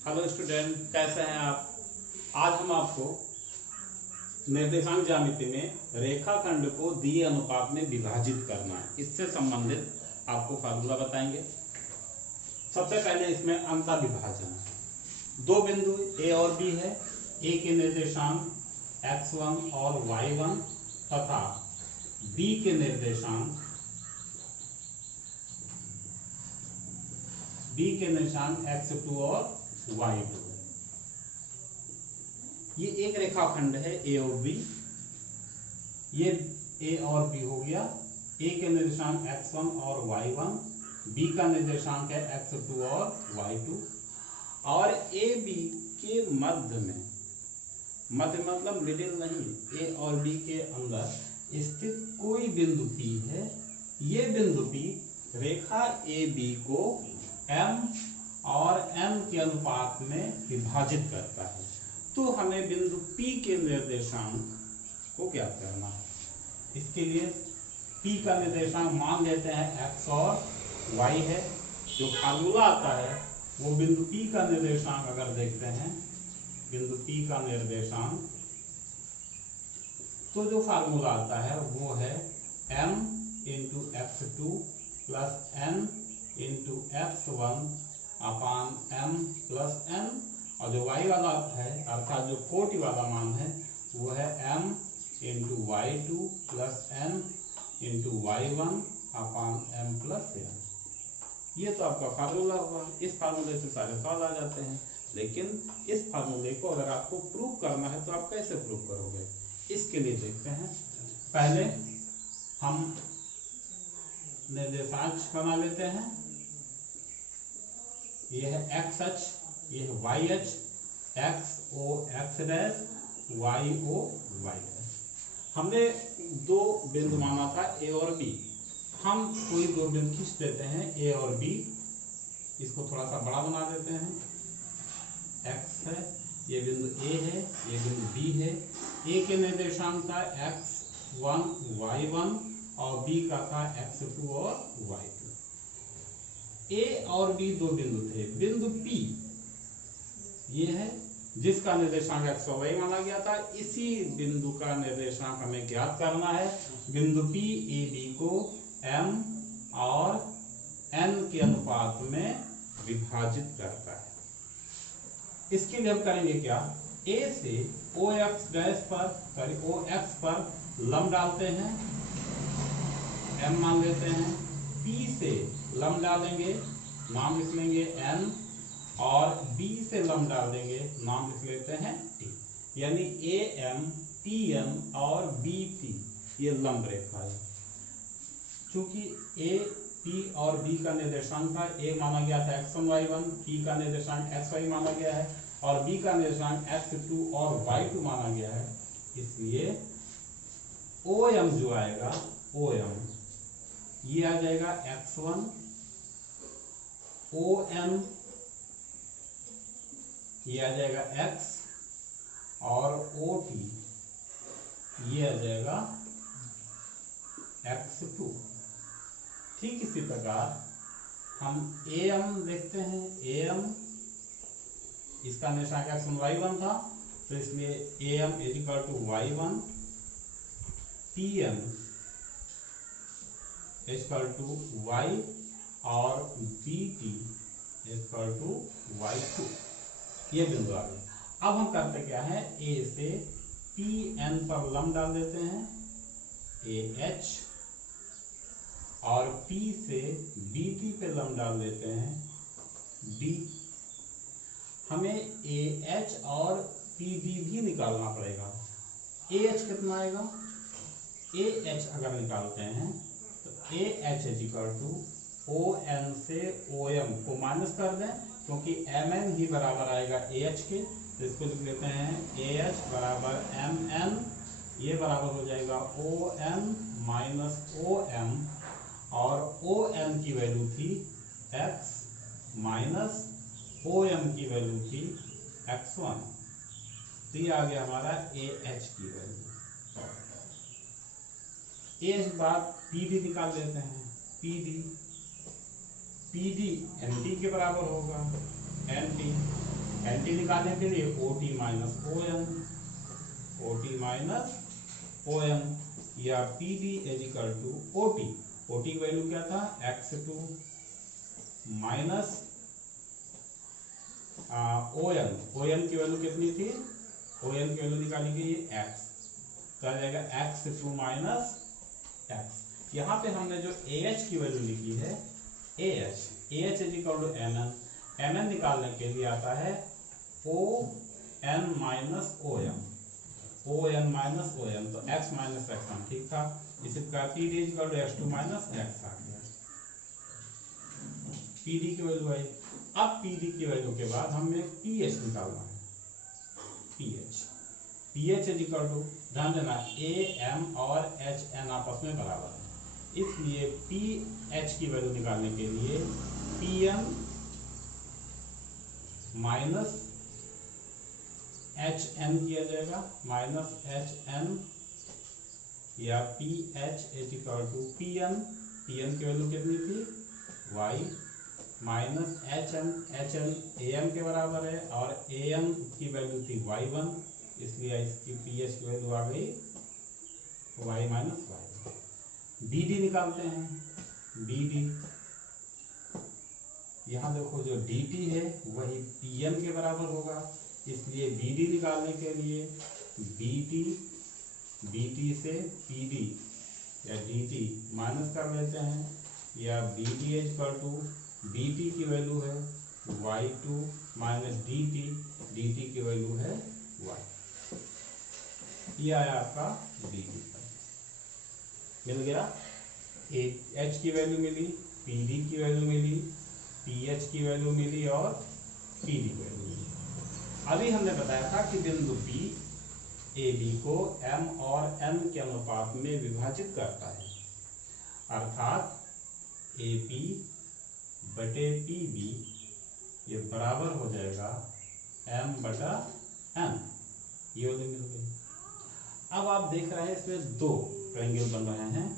Hello student, कैसे हैं आप। आज हम आपको निर्देशांक ज्यामिति में रेखाखंड को दिए अनुपात में विभाजित करना है, इससे संबंधित आपको फार्मूला बताएंगे। सबसे पहले इसमें अंतर विभाजन है। दो बिंदु ए और बी है। ए के निर्देशांक x1 और y1 तथा बी के निर्देशांक x2 और y2। ये एक रेखाखंड है ए और बी। ये ए और बी हो गया। ए के निर्देशांक x1 और y1, बी का निर्देशांक है x2 और y2। और ए बी के मध्य में, मध्य मतलब मिडिल नहीं, ए और बी के अंदर स्थित कोई बिंदु P है। ये बिंदु P रेखा ए बी को m और n के अनुपात में विभाजित करता है। तो हमें बिंदु P के निर्देशांक को ज्ञात करना है। इसके लिए P का निर्देशांक मान लेते हैं x और y है। जो फार्मूला आता है वो बिंदु P का निर्देशांक अगर देखते हैं, बिंदु P का निर्देशांक, तो जो फार्मूला आता है वो है m into x2 plus n into x1 upon m plus n। और जो y वाला है अर्थात जो कोटि वाला मान है वो है m into y2 plus n into y1 अपान m प्लस n। ये तो आपका फार्मूला हुआ। इस फार्मूले से सारे सवाल आ जाते हैं। लेकिन इस फार्मूले को अगर आपको प्रूव करना है तो आप कैसे प्रूव करोगे, इसके लिए देखते हैं। पहले हम निर्देशांक बना लेते हैं। यह है x अक्ष, यह है y अक्ष, x o x dash, y o y dash. हमने दो बिंदु माना था a और b। हम कोई दो बिंदु खींच देते हैं a और b। इसको थोड़ा सा बड़ा बना देते हैं। x है, ये बिंदु a है, ये बिंदु b है। a के निर्देशांक था x1 y1 और b का था x2 और y2। a और b दो बिंदु थे। बिंदु p ये है जिसका निर्देशांक x और y माना गया था। इसी बिंदु का निर्देशांक हमें ज्ञात करना है। बिंदु p a b को m और n के अनुपात में विभाजित करता है। इसके लिए हम करेंगे क्या, a से ox डैश पर ox पर लंब डालते हैं, m मान लेते हैं। p से लंब डालेंगे, नाम लिख लेंगे n, और b से लंब डाल देंगे, नाम लिख लेते हैं t। यानी am, tn और bp ये लंब रेखा है। चूंकि a, p और b का निर्देशांक था, a माना गया था x1 y1, p का निर्देशांक xy माना गया है और b का निर्देशांक x2 और y2 माना गया है। इसलिए OM जो आएगा, OM ये आ जाएगा x1, OM ये आ जाएगा x, और OT ये आ जाएगा x2। ठीक इसी प्रकार हम AM देखते हैं। AM इसका निर्देशांक x1 y1 था, तो इसलिए AM is equal to y1, PM equal to y और BT इक्वल टू y2। ये बिंदु आ गया। अब हम करते क्या है, A से PN पर लंब डाल देते हैं, AH, और P से BT पे लंब डाल देते हैं, B। हमें AH और PD भी निकालना पड़ेगा। AH कितना आएगा, AH अगर निकालते हैं तो AH is equal to ON से OM को माइनस कर दें, क्योंकि MN ही बराबर आएगा AH के। तो इसको लिख लेते हैं AH बराबर MN, ये बराबर हो जाएगा ON माइनस OM, और ON की वैल्यू थी x माइनस OM की वैल्यू थी x1। तो ये आ गया हमारा AH की वैल्यू। AH बाद PD निकाल लेते हैं। PD NT के बराबर होगा, NT एनटी निकालने के लिए OT minus ON, OT minus ON, या PD is equal to OT. OT की वैल्यू क्या था, x2 माइनस ओएन, ओएन की वैल्यू कितनी थी, ओएन की वैल्यू निकालेंगे ये x, तो आ जाएगा x2 माइनस x। यहाँ पे हमने जो AH की वैल्यू लिखी है, AH is equal to MN, MN निकालने के लिए आता है ON minus OM, ON minus OM, तो x माइनस x हम ठीक था। इसी प्रकार PD is equal to x2 minus x आ गया, PD की वैल्यू आई। अब PD की वैल्यू के बाद हमें pH निकालना है, pH इज इक्वल टू, ध्यान देना AM और HN आपस में बराबर है, इसलिए pH की वैल्यू निकालने के लिए PM माइनस HN किया जाएगा, माइनस HN, या pH is equal to PM, PM की वैल्यू कितनी थी y, माइनस HN AM के बराबर है, और AM की वैल्यू थी y1, इसलिए इसकी pH की वैल्यू आ गई y माइनस y। BD निकालते हैं, BD, यहाँ देखो जो DT है वही PM के बराबर होगा, इसलिए BD निकालने के लिए BT से PD या DT माइनस कर लेते हैं, या BD is equal to, BT की वैल्यू है y2 माइनस DT की वैल्यू है y, ये आया आपका BD। मिल गया, H की वैल्यू मिली, PD की वैल्यू मिली, pH की वैल्यू मिली, और PD की वैल्यू मिली। अभी हमने बताया था कि बिंदु B AB को M और N के अनुपात में विभाजित करता है, अर्थात AP बटे PB ये बराबर हो जाएगा M बटा N, ये वाली मिल गई। अब आप देख रहे हैं इसमें दो ट्रायंगल बन रहे हैं,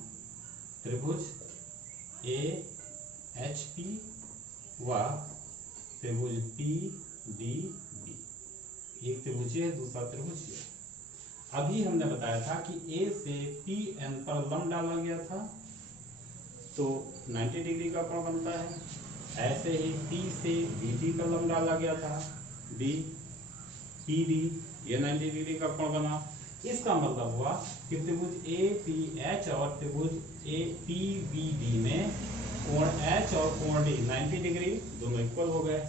त्रिभुज AHP व त्रिभुज PDB, एक त्रिभुज है दूसरा त्रिभुज है। अभी हमने बताया था कि A से PN पर लंब डाला गया था तो 90 डिग्री का कोण बनता है, ऐसे ही P से BD पर लंब डाला गया था, PD ये 90 डिग्री का कोण बना। इसका मतलब हुआ कि त्रिभुज APH और त्रिभुज APBD में कोण H और कोण D 90 डिग्री दोनों इक्वल हो गए।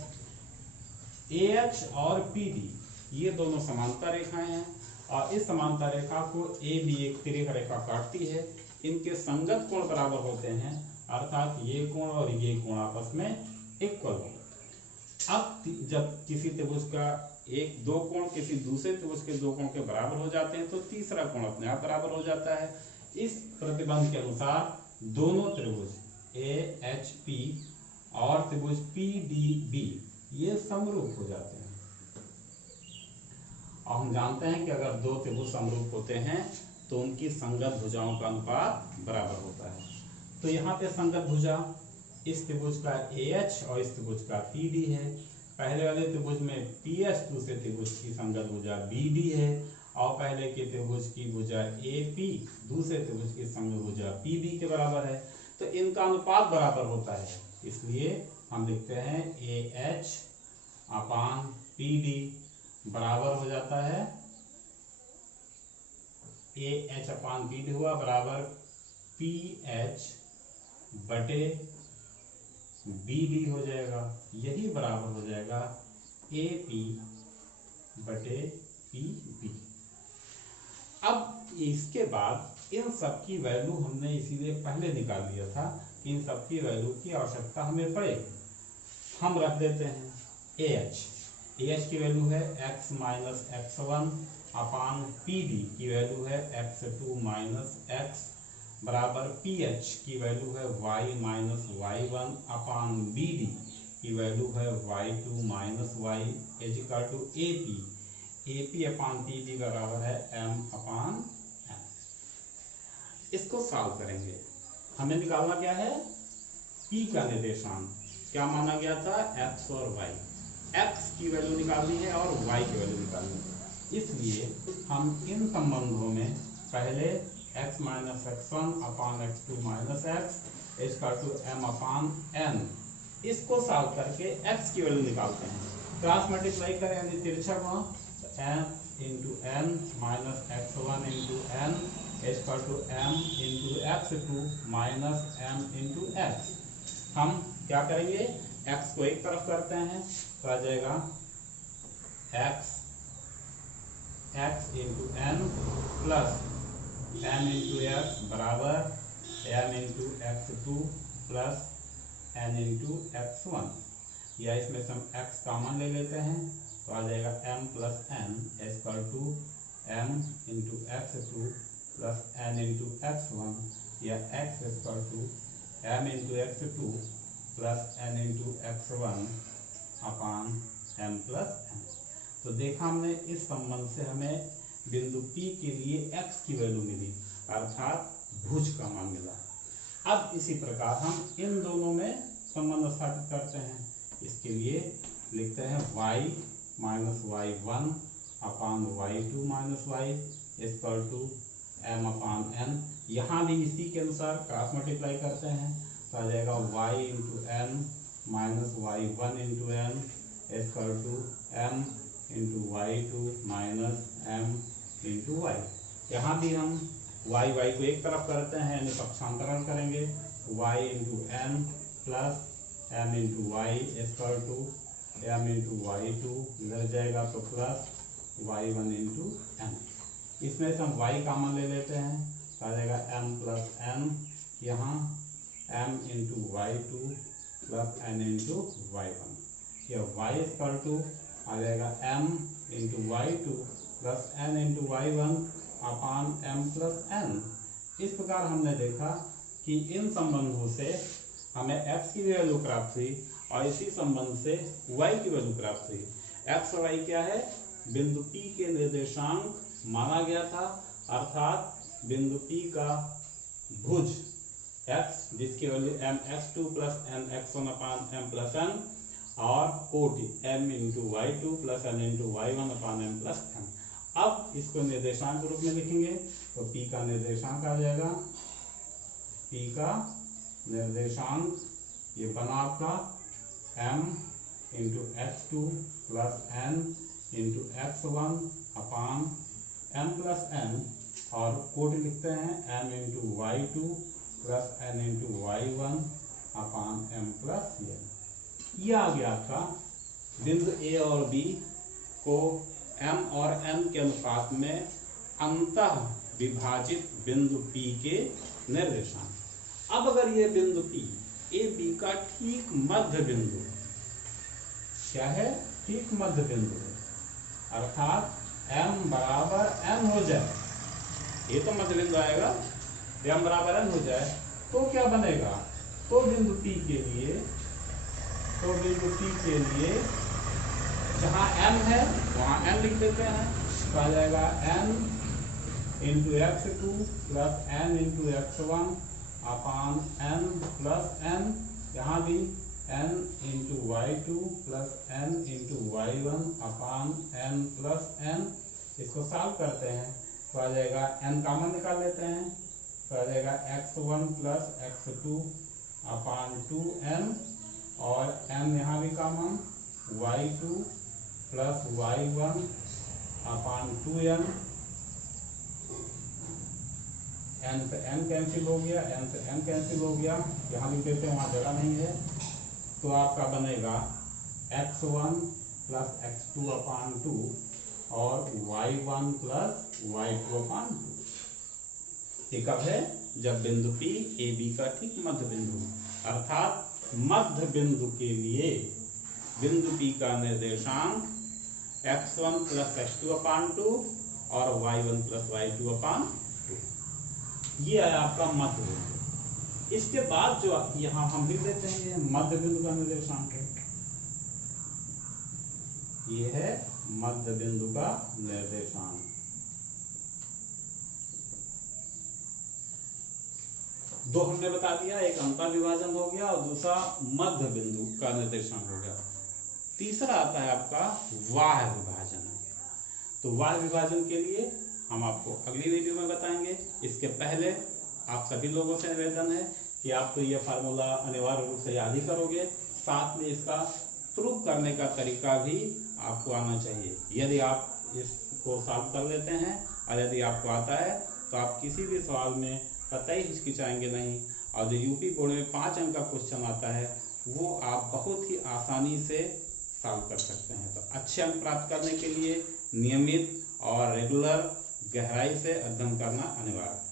AH और PD ये दोनों समांतर रेखाएं हैं, और इस समांतर रेखा को AB एक तिर्यक रेखा काटती है, इनके संगत कोण बराबर होते हैं, अर्थात ये कोण और ये कोण आपस में इक्वल हो गए। अब जब किसी त्रिभुज का एक दो कोण किसी दूसरे त्रिभुज के दो कोण के बराबर हो जाते हैं तो तीसरा कोण अपने आप बराबर हो जाता है। इस प्रतिबंध के अनुसार दोनों त्रिभुज AHP और त्रिभुज PDB ये समरूप हो जाते हैं, और हम जानते हैं कि अगर दो त्रिभुज समरूप होते हैं तो उनकी संगत भुजाओं का अनुपात बराबर होता है। तो यहाँ पे संगत भुजा इस त्रिभुज का AH और इस त्रिभुज का PD है, पहले वाले त्रिभुज में PH दूसरे त्रिभुज की संगत भुजा BD है, और पहले के त्रिभुज की भुजा AP दूसरे त्रिभुज की संगत भुजा PB के बराबर है, तो इनका अनुपात बराबर होता है, इसलिए हम लिखते हैं AH अपान PD बराबर हो जाता है, AH अपान PD हुआ बराबर PH बटे BD हो जाएगा, यही बराबर हो जाएगा AP बटे PB। अब इसके बाद इन सब की वैल्यू हमने इसीलिए पहले निकाल लिया था कि इन सब की वैल्यू की आवश्यकता हमें पड़ेगी। हम रख देते हैं AH की वैल्यू है x minus x1 upon PD की वैल्यू है x2 माइनस x बराबर PH की वैल्यू है y minus y1 upon BD की वैल्यू है y2 minus y is equal to AP upon PD बराबर है m अपान n। इसको सॉल्व करेंगे, हमें निकालना क्या है, P का निर्देशांक क्या माना गया था, x और y, x की वैल्यू निकालनी है और y की वैल्यू निकालनी है। इसलिए हम इन संबंधों में पहले x minus x1 upon x2 minus x equal to m upon n इसको सॉल्व करके x की वैल्यू निकालते हैं। क्रॉस मल्टीप्लाई करें यानी तिरछा गुणा, तो m into n minus x1 into n equal to m into x2 minus m into x। हम क्या करेंगे, x को एक तरफ करते हैं तो आ जाएगा x into n plus m into x बराबर m into x2 plus n into x1, या इसमें से हम x कॉमन ले लेते हैं तो आ जाएगा m plus n equal to m into x2 plus n into x1, या x equal to m into x2 plus n into x1 upon m plus n। तो देखा हमने इस संबंध से हमें बिंदु P के लिए x की वैल्यू मिली, अर्थात भुज का मान मिला। अब इसी प्रकार हम इन दोनों में संबंध स्थापित करते हैं। इसके लिए लिखते हैं y minus y1 upon y2 minus y equal to m upon n। यहाँ भी इसी के अनुसार क्रॉस मल्टीप्लाई करते हैं तो आ जाएगा y into n minus y1 into n equal to m into y2 minus m into y। यहाँ भी हम y को एक तरफ करते हैं यानी पक्षांतरण करेंगे, y into n plus m into y equal to m into y2 लग जाएगा तो प्लस y1 इंटू n। इसमें से हम y कॉमन ले लेते हैं तो आ जाएगा m प्लस n, यहाँ m into y2 plus n into y1, यह y इक्वल टू आ जाएगा m into y2 plus n into y1 अपान m प्लस n। इस प्रकार हमने देखा कि इन संबंधों से हमें x की वैल्यू प्राप्त हुई और इसी संबंध से y की वैल्यू प्राप्त हुई। x और y क्या है, बिंदु P के निर्देशांक माना गया था, अर्थात बिंदु P का भुज x जिसकी वैल्यू mx2 प्लस mx1 अपान m प्लस n और कोटि m into y2 plus n into y1 अपान m प्लस n। अब इसको निर्देशांक के रूप में लिखेंगे तो P का निर्देशांक आ जाएगा, P का निर्देशांक ये बना आपका m into x2 plus n into x1 upon m plus n और कोटि लिखते हैं m into y2 plus n into y1 अपान m प्लस n। यह आ गया आपका बिंदु A और B को m और n के अनुपात में अंतः विभाजित बिंदु P के निर्देशांक। अब अगर ये बिंदु P ए बी का ठीक मध्य बिंदु क्या है, ठीक मध्य बिंदु है, अर्थात m बराबर n हो जाए, ये तो मध्य बिंदु आएगा, m बराबर n हो जाए तो क्या बनेगा, तो बिंदु P के लिए जहां m है वहां n लिख देते हैं तो आ जाएगा n into x2 plus n into x1 अपान n प्लस n, यहाँ भी n into y2 plus n into y1 अपान n प्लस n। इसको सॉल्व करते हैं तो आ जाएगा n कॉमन निकाल लेते हैं तो आ जाएगा x1 प्लस x2 अपान 2n और n यहाँ भी कॉमन y2 प्लस y1 अपान 2n, n से n कैंसिल हो गया, n से n कैंसिल हो गया, यहाँ भी कहते हैं वहाँ जगह नहीं है तो आपका बनेगा x1 प्लस x2 अपान 2 और y1 प्लस y2 अपान 2। ये कब है, जब बिंदु P ए बी का ठीक मध्य बिंदु, अर्थात मध्य बिंदु के लिए बिंदु P का निर्देशांक x1 प्लस x2 अपान 2 और y1 प्लस y2 अपान 2। ये है आपका मध्य बिंदु। इसके बाद जो यहाँ हम लिख देते हैं ये मध्य बिंदु का निर्देशांक है, ये है मध्य बिंदु का निर्देशांक। दो हमने बता दिया, एक अंतर विभाजन हो गया और दूसरा मध्य बिंदु का निर्देशांक हो गया। तीसरा आता है आपका वाह्य विभाजन। तो वाह्य विभाजन के लिए हम आपको अगली वीडियो में बताएंगे। इसके पहले आप सभी लोगों से निवेदन है कि आप तो ये फार्मूला अनिवार्य रूप से याद ही करोगे, साथ में इसका प्रूफ करने का तरीका भी आपको आना चाहिए। यदि आप इसको सॉल्व कर लेते हैं और यदि आपको आता है तो आप किसी भी सवाल में कतई हिचकिचाएंगे नहीं, और जो यूपी बोर्ड में 5 अंक का क्वेश्चन आता है वो आप बहुत ही आसानी से सॉल्व कर सकते हैं। तो अच्छे अंक प्राप्त करने के लिए नियमित और रेगुलर गहराई से अध्ययन करना अनिवार्य है।